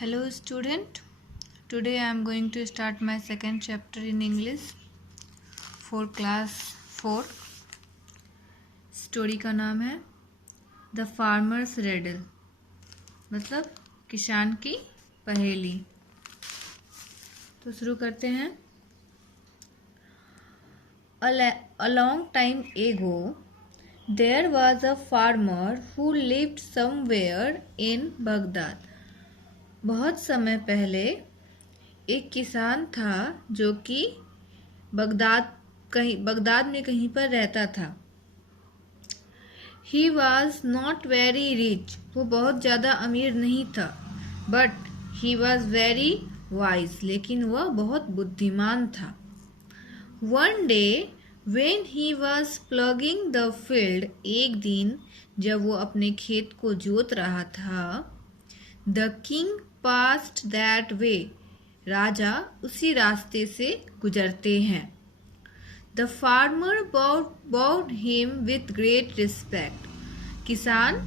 Hello student, today I am going to start my second chapter in English for class 4. Story का नाम है the farmers ridley, मतलब किसान की पहेली। तो शुरू करते हैं। A long time ago, there was a farmer who lived somewhere in Baghdad. बहुत समय पहले एक किसान था जो कि बगदाद में कहीं पर रहता था। He was not very rich, वो बहुत ज़्यादा अमीर नहीं था। But he was very wise, लेकिन वह बहुत बुद्धिमान था। One day when he was plugging the field, एक दिन जब वो अपने खेत को जोत रहा था, The king passed that way, राजा उसी रास्ते से गुजरते हैं। The farmer bowed him with great respect, किसान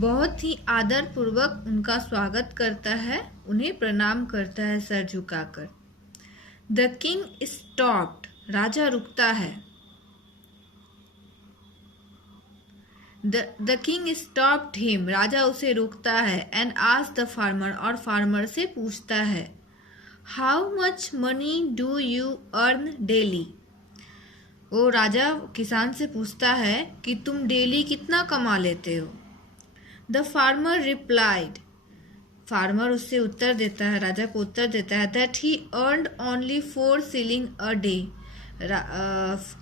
बहुत ही आदर पूर्वक उनका स्वागत करता है, उन्हें प्रणाम करता है सर झुकाकर। The king stopped, राजा रुकता है। The king stopped him, राजा उसे रोकता है। And asked the farmer, और फार्मर से पूछता है, How much money do you earn daily? वो राजा किसान से पूछता है कि तुम डेली कितना कमा लेते हो। The farmer replied, फार्मर उससे उत्तर देता है, राजा को उत्तर देता है, that he earned only 4 shilling a day.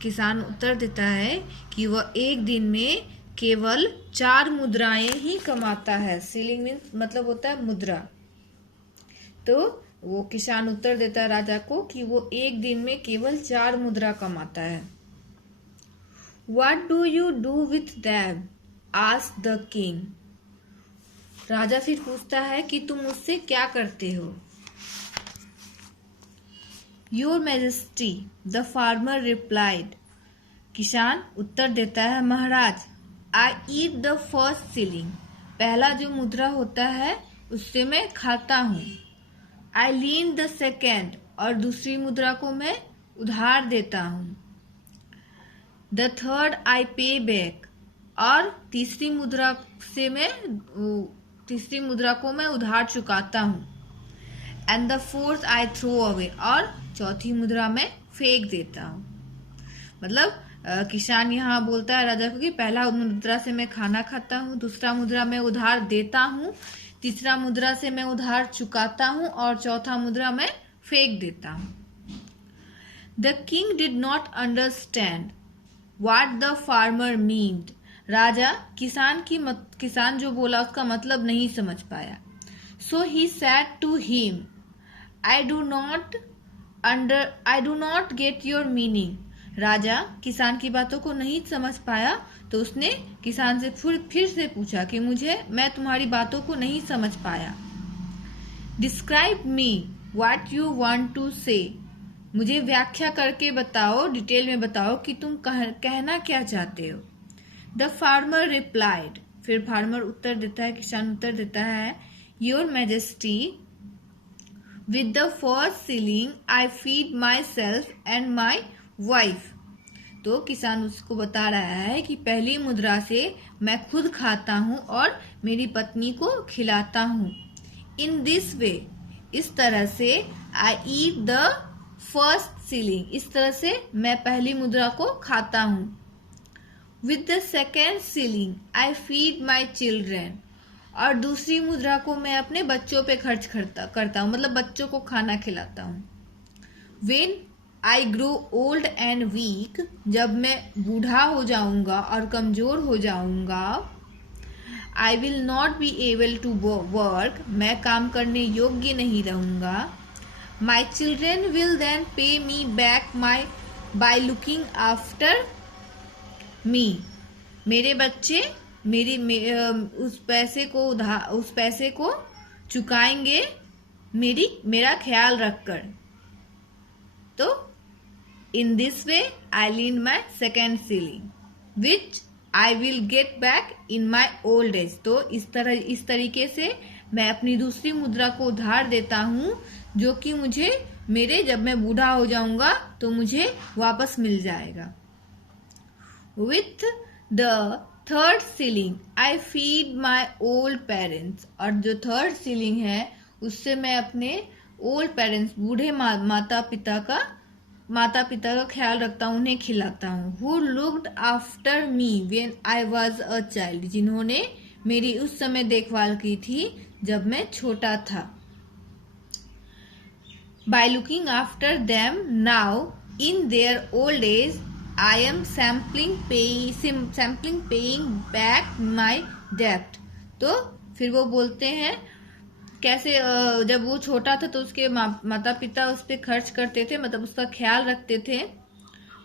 किसान उत्तर देता है कि वह एक दिन में केवल 4 मुद्राएं ही कमाता है। सीलिंग मीन्स मतलब होता है मुद्रा। तो वो किसान उत्तर देता है राजा को कि वो एक दिन में केवल 4 मुद्रा कमाता है। What do you do with them? asked the king. राजा फिर पूछता है कि तुम उससे क्या करते हो। Your Majesty, the farmer replied. किसान उत्तर देता है, महाराज, I eat the first shilling. पहला जो मुद्रा होता है उससे मैं खाता हूँ। I lend the second, और दूसरी मुद्रा को मैं उधार देता हूँ। The third I pay back, और तीसरी मुद्रा को मैं उधार चुकाता हूँ। And the fourth I throw away, और चौथी मुद्रा में फेंक देता हूँ। मतलब किसान यहाँ बोलता है राजा को कि पहला मुद्रा से मैं खाना खाता हूँ, दूसरा मुद्रा में उधार देता हूँ, तीसरा मुद्रा से मैं उधार चुकाता हूँ और चौथा मुद्रा में फेंक देता हूँ। The king did not understand what the farmer meant. राजा किसान जो बोला उसका मतलब नहीं समझ पाया। So he said to him, I do not get your meaning. राजा किसान की बातों को नहीं समझ पाया तो उसने किसान से फिर से पूछा कि मैं तुम्हारी बातों को नहीं समझ पाया। Describe me what you want to say. मुझे व्याख्या करके बताओ, डिटेल में बताओ कि तुम कहना क्या चाहते हो। The farmer replied. फिर फार्मर उत्तर देता है, किसान उत्तर देता है, Your Majesty, with the first shilling I feed myself and my wife. तो किसान उसको बता रहा है कि पहली मुद्रा से मैं खुद खाता हूँ और मेरी पत्नी को खिलाता हूँ। In this way, इस तरह से I eat the first shilling, इस तरह से मैं पहली मुद्रा को खाता हूँ। With the second shilling I feed my children, और दूसरी मुद्रा को मैं अपने बच्चों पे खर्च करता हूँ, मतलब बच्चों को खाना खिलाता हूँ। When I grow old and weak, जब मैं बूढ़ा हो जाऊंगा और कमजोर हो जाऊंगा, I will not be able to work, मैं काम करने योग्य नहीं रहूंगा। My children will then pay me back by looking after me. मेरे बच्चे उस पैसे को चुकाएंगे मेरा ख्याल रखकर। तो in this way I lend my second shilling, which I will get back in my old age. तो इस तरीके से मैं अपनी दूसरी मुद्रा को उधार देता हूँ, जो कि मुझे जब मैं बूढ़ा हो जाऊंगा तो मुझे वापस मिल जाएगा। With the third ceiling I feed my old parents, और जो थर्ड सीलिंग है उससे मैं अपने ओल्ड पेरेंट्स, बूढ़े माता पिता का ख्याल रखता हूँ, उन्हें खिलाता हूँ। Who looked after me when I was a child, जिन्होंने मेरी उस समय देखभाल की थी जब मैं छोटा था। By looking after them now in their old age, I am sampling paying back my debt. तो फिर वो बोलते हैं कैसे जब वो छोटा था तो उसके माता पिता उस पर खर्च करते थे, मतलब उसका ख्याल रखते थे।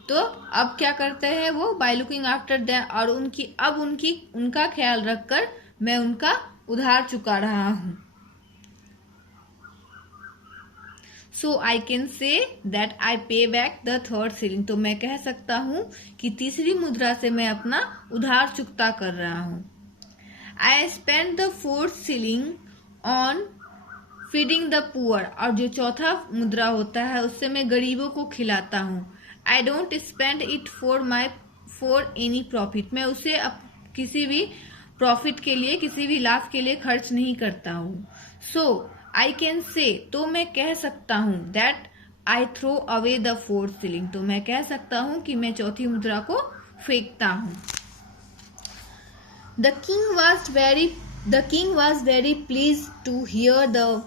तो अब क्या करते हैं वो, बाय लुकिंग आफ्टर देम, और उनका ख्याल रखकर मैं उनका उधार चुका रहा हूँ। सो I can say that I पे बैक द थर्ड सीलिंग, तो मैं कह सकता हूँ कि तीसरी मुद्रा से मैं अपना उधार चुकता कर रहा हूँ। I spend the fourth ceiling on feeding the poor, और जो चौथा मुद्रा होता है उससे मैं गरीबों को खिलाता हूँ। I don't spend it for any profit, मैं उसे किसी भी प्रॉफिट के लिए, किसी भी लाभ के लिए खर्च नहीं करता हूँ। सो आई कैन से, तो मैं कह सकता हूँ that I throw away the fourth ceiling, तो मैं कह सकता हूँ कि मैं चौथी मुद्रा को फेंकता हूँ। The king was very please to hear the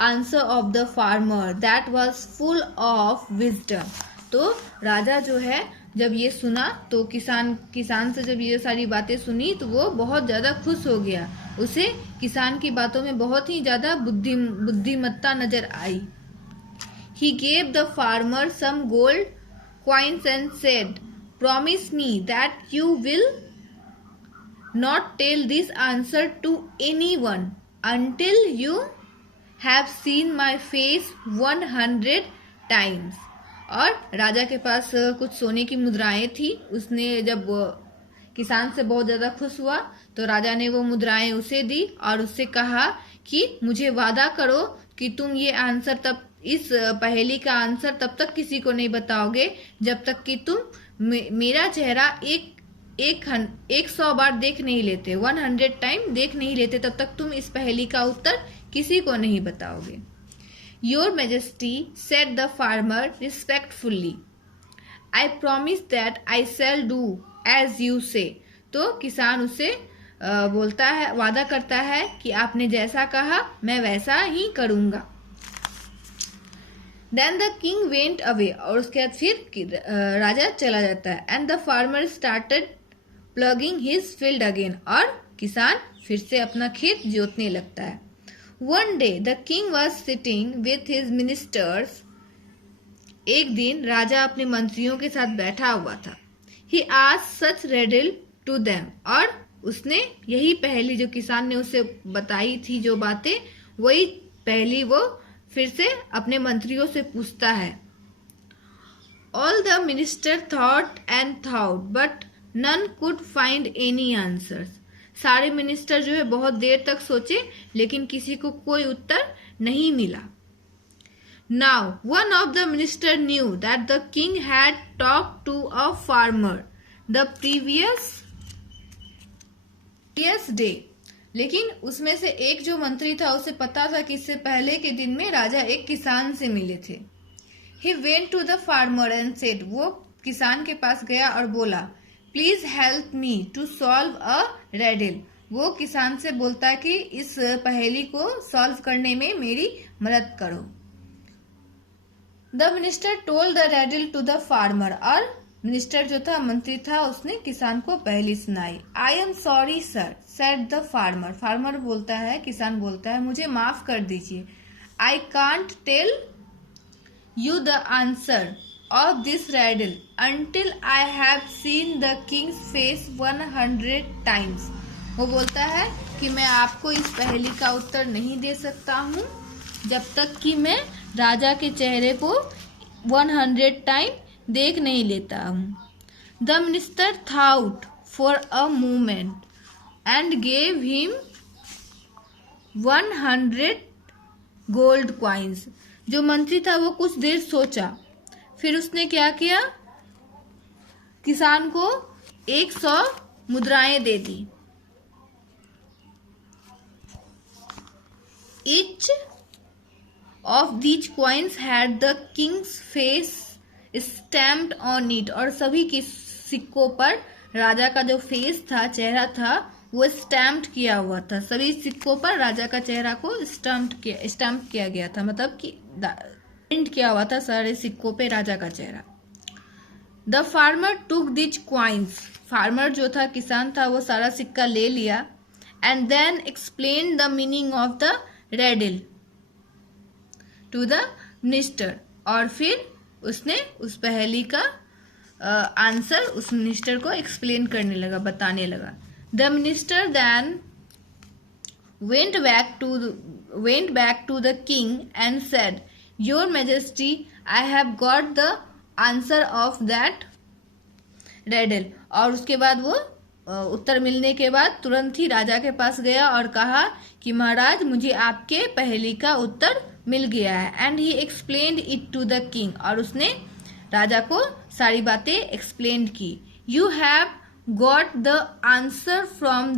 answer of the farmer that was full of wisdom, तो राजा जो है जब ये सुना तो किसान से जब ये सारी बातें सुनी तो वो बहुत ज़्यादा खुश हो गया। उसे किसान की बातों में बहुत ही ज़्यादा बुद्धिमत्ता नजर आई। He gave the farmer some gold coins and said, "Promise me that you will not tell this answer to anyone until you have seen my face 100 times." और राजा के पास कुछ सोने की मुद्राएं थी। उसने जब किसान से बहुत ज़्यादा खुश हुआ तो राजा ने वो मुद्राएं उसे दी और उससे कहा कि मुझे वादा करो कि तुम ये आंसर इस पहेली का आंसर तब तक किसी को नहीं बताओगे जब तक कि तुम मेरा चेहरा 100 बार देख नहीं लेते, 100 टाइम देख नहीं लेते, तब तक तुम इस पहेली का उत्तर किसी को नहीं बताओगे। Your Majesty, said the farmer respectfully, I promise that I shall do as you say. तो किसान उसे बोलता है, वादा करता है कि आपने जैसा कहा मैं वैसा ही करूंगा। Then the king went away, और उसके बाद फिर राजा चला जाता है। And the farmer started plugging his field again, और किसान फिर से अपना खेत जोतने लगता है। One day the king was sitting with his ministers. एक दिन राजा अपने मंत्रियों के साथ बैठा हुआ था। He asked such riddle to them, और उसने यही पहेली जो किसान ने उसे बताई थी, जो बातें, वही पहेली वो फिर से अपने मंत्रियों से पूछता है। All the minister thought and thought, but none could find any answers. सारे मिनिस्टर जो है बहुत देर तक सोचे लेकिन किसी को कोई उत्तर नहीं मिला। Now one of the minister knew that the king had talked to a farmer the previous day. लेकिन उसमें से एक जो मंत्री था उसे पता था कि इससे पहले के दिन में राजा एक किसान से मिले थे। He went to the farmer and said, वो किसान के पास गया और बोला, please help me to solve a riddle. वो किसान से बोलता है कि इस पहेली को सॉल्व करने में मेरी मदद करो। The minister told the riddle to the farmer, और मिनिस्टर जो था, मंत्री था, उसने किसान को पहेली सुनाई। I am sorry sir, said the farmer. Farmer बोलता है, किसान बोलता है, मुझे माफ कर दीजिए। I can't tell you the answer of this riddle until I have seen the king's face 100 times. वो बोलता है कि मैं आपको इस पहेली का उत्तर नहीं दे सकता हूँ जब तक कि मैं राजा के चेहरे को 100 टाइम देख नहीं लेता हूँ। The minister thought for a moment and gave him 100 gold coins. जो मंत्री था वो कुछ देर सोचा, फिर उसने क्या किया, किसान को 100 मुद्राएं दे दी। Each of these coins had the king's face stamped on it। और सभी के सिक्कों पर राजा का जो फेस था, चेहरा था, वो स्टैम्प्ड किया हुआ था। सभी सिक्कों पर राजा का चेहरा को स्टैम्प किया गया था, मतलब कि प्रिंट किया हुआ था सारे सिक्कों पे राजा का चेहरा। The farmer took these coins. Farmer जो था, किसान था, वो सारा सिक्का ले लिया। And then explain the meaning of the riddle to the minister. और फिर उसने उस पहेली का आंसर उस मिनिस्टर को एक्सप्लेन करने लगा, बताने लगा। The minister then went back to the king and said, Your Majesty, I have got the answer of that riddle। और उसके बाद वो उत्तर मिलने के बाद तुरंत ही राजा के पास गया और कहा कि महाराज, मुझे आपके पहेली का उत्तर मिल गया है। And he explained it to the king. और उसने राजा को सारी बातें एक्सप्लेन की। You have got the answer from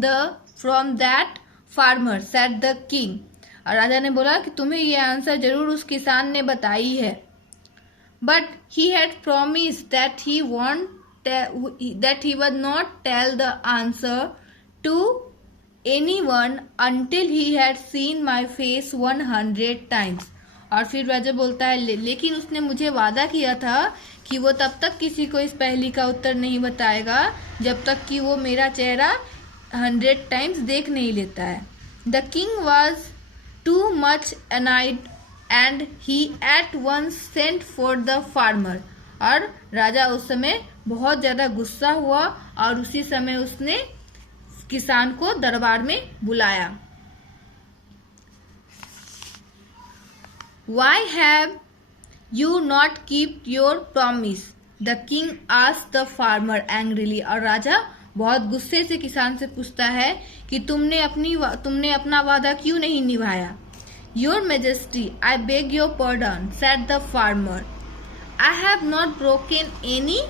that farmer said the king. और राजा ने बोला कि तुम्हें यह आंसर जरूर उस किसान ने बताई है। But he had promise that he would not tell the answer to anyone until he had seen my face 100 times। और फिर राजा बोलता है, लेकिन उसने मुझे वादा किया था कि वो तब तक किसी को इस पहेली का उत्तर नहीं बताएगा जब तक कि वो मेरा चेहरा 100 टाइम्स देख नहीं लेता है। The king was too much annoyed and he at once sent for the farmer। और राजा उस समय बहुत ज्यादा गुस्सा हुआ और उसी समय उसने किसान को दरबार में बुलाया। Why have you not kept your promise? The king asked the farmer angrily। और राजा बहुत गुस्से से किसान से पूछता है कि तुमने अपना वादा क्यों नहीं निभाया। Your Majesty, I beg your pardon, said the farmer। I have not broken any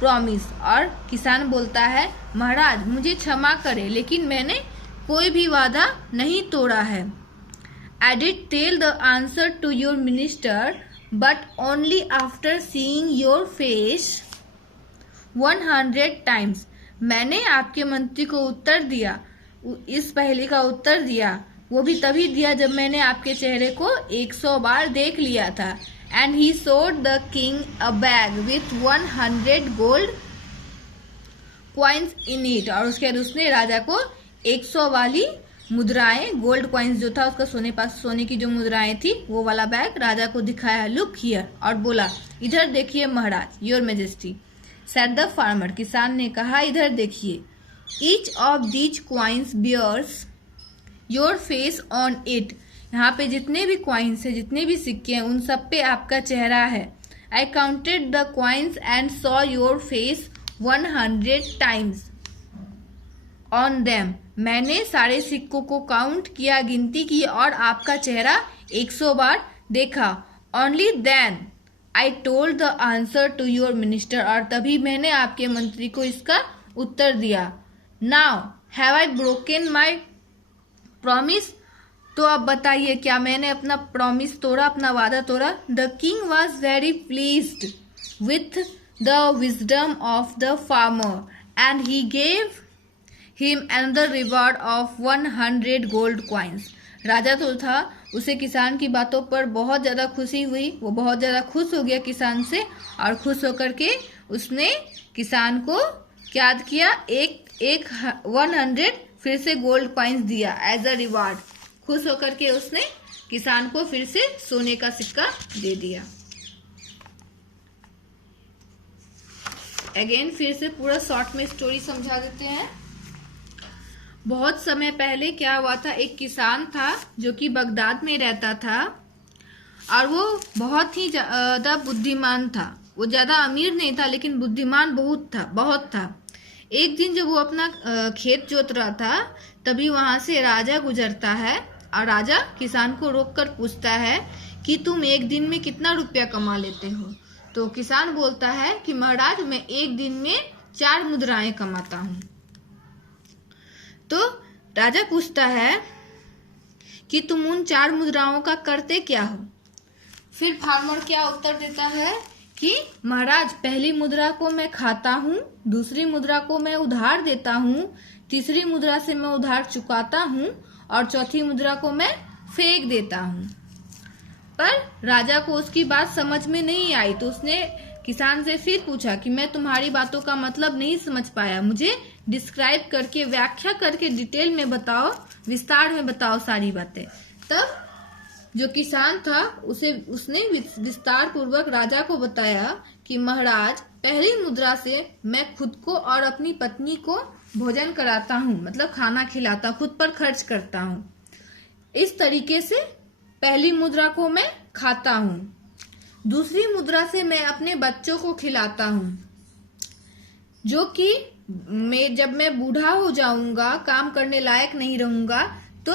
promise। और किसान बोलता है, महाराज मुझे क्षमा करें, लेकिन मैंने कोई भी वादा नहीं तोड़ा है। I did tell the answer to your minister, but only after seeing your face 100 times। मैंने आपके मंत्री को उत्तर दिया, इस पहेली का उत्तर दिया, वो भी तभी दिया जब मैंने आपके चेहरे को 100 बार देख लिया था। And he showed the king a bag with 100 gold coins in it। और उसके बाद उसने राजा को 100 वाली मुद्राएं, गोल्ड कॉइन्स जो था उसका सोने की जो मुद्राएं थी, वो वाला बैग राजा को दिखाया। Look here. और बोला, इधर देखिए महाराज। Your majesty said the farmer. किसान ने कहा, इधर देखिए। Each of these coins bears your face on it. यहाँ पे जितने भी कॉइन्स है, जितने भी सिक्के हैं, उन सब पे आपका चेहरा है। I counted the coins and saw your face 100 times on them. मैंने सारे सिक्कों को काउंट किया, गिनती की और आपका चेहरा 100 बार देखा। Only then I told the answer to your minister. और तभी मैंने आपके मंत्री को इसका उत्तर दिया। Now have I broken my promise. तो अब बताइए, क्या मैंने अपना प्रॉमिस तोड़ा, अपना वादा तोड़ा? The king was very pleased with the wisdom of the farmer and he gave him another reward of 100 gold coins. राजा तो था, उसे किसान की बातों पर बहुत ज़्यादा खुशी हुई, वो बहुत ज़्यादा खुश हो गया किसान से। और खुश होकर के उसने किसान को क्या किया, एक 100 फिर से गोल्ड कॉइन्स दिया एज अ रिवार्ड। खुश होकर के उसने किसान को फिर से सोने का सिक्का दे दिया। अगेन फिर से पूरा शॉर्ट में स्टोरी समझा देते हैं। बहुत समय पहले क्या हुआ था, एक किसान था जो कि बगदाद में रहता था और वो बहुत ही ज्यादा बुद्धिमान था। वो ज्यादा अमीर नहीं था लेकिन बुद्धिमान बहुत था। एक दिन जब वो अपना खेत जोत रहा था, तभी वहां से राजा गुजरता है और राजा किसान को रोककर पूछता है कि तुम एक दिन में कितना रुपया कमा लेते हो। तो किसान बोलता है कि महाराज मैं एक दिन में 4 मुद्राएं कमाता हूँ। तो राजा पूछता है कि तुम उन 4 मुद्राओं का करते क्या हो। फिर फार्मर क्या उत्तर देता है कि महाराज पहली मुद्रा को मैं खाता हूँ, दूसरी मुद्रा को मैं उधार देता हूँ, तीसरी मुद्रा से मैं उधार चुकाता हूँ और चौथी मुद्रा को मैं फेंक देता हूँ। पर राजा को उसकी बात समझ में नहीं आई, तो उसने किसान से फिर पूछा कि मैं तुम्हारी बातों का मतलब नहीं समझ पाया, मुझे डिस्क्राइब करके, व्याख्या करके डिटेल में बताओ, विस्तार में बताओ सारी बातें। तब जो किसान था उसने विस्तार पूर्वक राजा को बताया कि महाराज पहली मुद्रा से मैं खुद को और अपनी पत्नी को भोजन कराता हूँ, मतलब खाना खिलाता, खुद पर खर्च करता हूँ। इस तरीके से पहली मुद्रा को मैं खाता हूँ। दूसरी मुद्रा से मैं अपने बच्चों को खिलाता हूँ, जो कि जब मैं बूढ़ा हो जाऊंगा, काम करने लायक नहीं रहूंगा, तो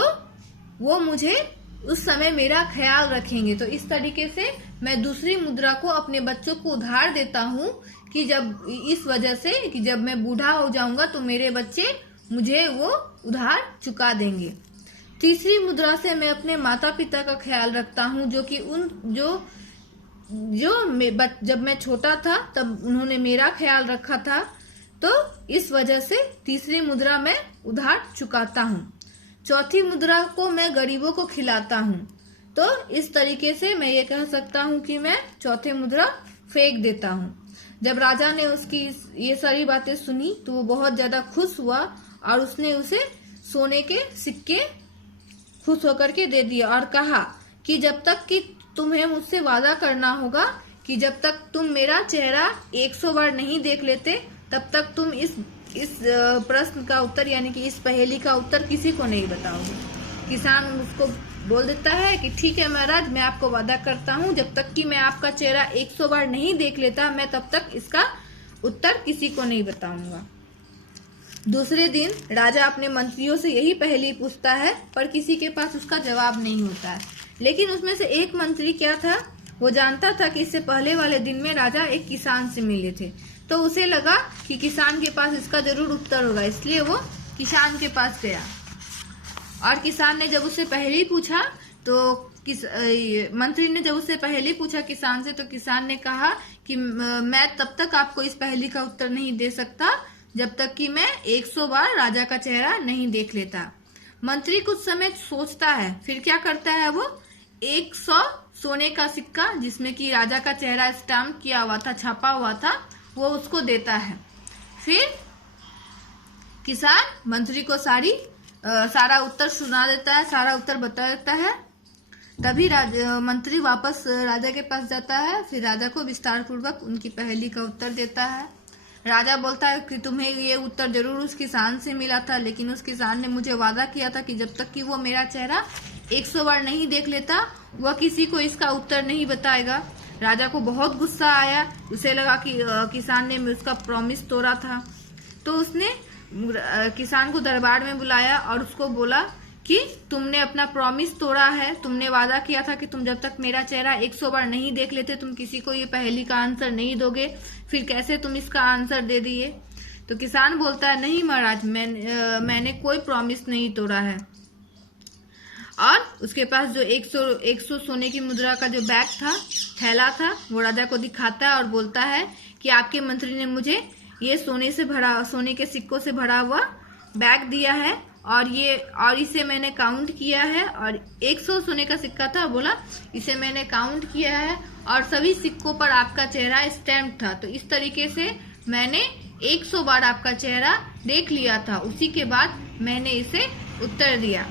वो मुझे उस समय मेरा ख्याल रखेंगे। तो इस तरीके से मैं दूसरी मुद्रा को अपने बच्चों को उधार देता हूँ कि जब इस वजह से कि जब मैं बूढ़ा हो जाऊंगा तो मेरे बच्चे मुझे वो उधार चुका देंगे। तीसरी मुद्रा से मैं अपने माता पिता का ख्याल रखता हूँ, जो कि जब मैं छोटा था तब उन्होंने मेरा ख्याल रखा था, तो इस वजह से तीसरी मुद्रा में उधार चुकाता हूँ। चौथी मुद्रा को मैं गरीबों को खिलाता हूँ। तो इस तरीके से मैं ये कह सकता हूँ कि मैं चौथी मुद्रा फेंक देता हूँ। जब राजा ने उसकी ये सारी बातें सुनी तो वो बहुत ज्यादा खुश हुआ और उसने उसे सोने के सिक्के खुश होकर के दे दिया और कहा कि जब तक कि तुम्हें मुझसे वादा करना होगा कि जब तक तुम मेरा चेहरा 100 बार नहीं देख लेते तब तक तुम इस प्रश्न का उत्तर यानी कि इस पहेली का उत्तर किसी को नहीं बताओगे। किसान उसको बोल देता है कि ठीक है महाराज, मैं आपको वादा करता हूँ जब तक कि मैं आपका चेहरा 100 बार नहीं देख लेता मैं तब तक इसका उत्तर किसी को नहीं बताऊंगा। दूसरे दिन राजा अपने मंत्रियों से यही पहेली पूछता है, पर किसी के पास उसका जवाब नहीं होता है। लेकिन उसमें से एक मंत्री क्या था, वो जानता था कि इससे पहले वाले दिन में राजा एक किसान से मिले थे, तो उसे लगा कि किसान के पास इसका जरूर उत्तर होगा, इसलिए वो किसान के पास गया। और किसान ने जब उससे पहेली पूछा तो मंत्री ने जब उससे पहेली पूछा किसान से, तो किसान ने कहा कि मैं तब तक आपको इस पहेली का उत्तर नहीं दे सकता जब तक कि मैं 100 बार राजा का चेहरा नहीं देख लेता। मंत्री कुछ समय सोचता है, फिर क्या करता है, वो 100 सोने का सिक्का जिसमें कि राजा का चेहरा स्टैम्प किया हुआ था, छापा हुआ था, वो उसको देता है। फिर किसान मंत्री को सारा उत्तर सुना देता है, सारा उत्तर बता देता है। तभी मंत्री वापस राजा के पास जाता है, फिर राजा को विस्तार पूर्वक उनकी पहेली का उत्तर देता है। राजा बोलता है कि तुम्हें ये उत्तर जरूर उस किसान से मिला था, लेकिन उस किसान ने मुझे वादा किया था कि जब तक कि वो मेरा चेहरा 100 बार नहीं देख लेता वह किसी को इसका उत्तर नहीं बताएगा। राजा को बहुत गुस्सा आया, उसे लगा कि किसान ने उसका प्रॉमिस तोड़ा था। तो उसने किसान को दरबार में बुलाया और उसको बोला कि तुमने अपना प्रॉमिस तोड़ा है, तुमने वादा किया था कि तुम जब तक मेरा चेहरा 100 बार नहीं देख लेते तुम किसी को ये पहेली का आंसर नहीं दोगे, फिर कैसे तुम इसका आंसर दे दिए। तो किसान बोलता है नहीं महाराज, मैंने कोई प्रॉमिस नहीं तोड़ा है। और उसके पास जो 100 सोने की मुद्रा का जो बैग था, थैला था, वो राजा को दिखाता है और बोलता है कि आपके मंत्री ने मुझे ये सोने के सिक्कों से भरा हुआ बैग दिया है और इसे मैंने काउंट किया है और 100 सोने का सिक्का था, बोला इसे मैंने काउंट किया है और सभी सिक्कों पर आपका चेहरा स्टैम्प था। तो इस तरीके से मैंने 100 बार आपका चेहरा देख लिया था, उसी के बाद मैंने इसे उत्तर दिया।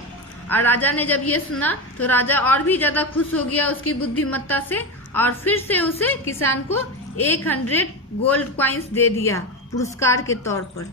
और राजा ने जब ये सुना तो राजा और भी ज्यादा खुश हो गया उसकी बुद्धिमत्ता से और फिर से उसे किसान को 100 गोल्ड कॉइन्स दे दिया पुरस्कार के तौर पर।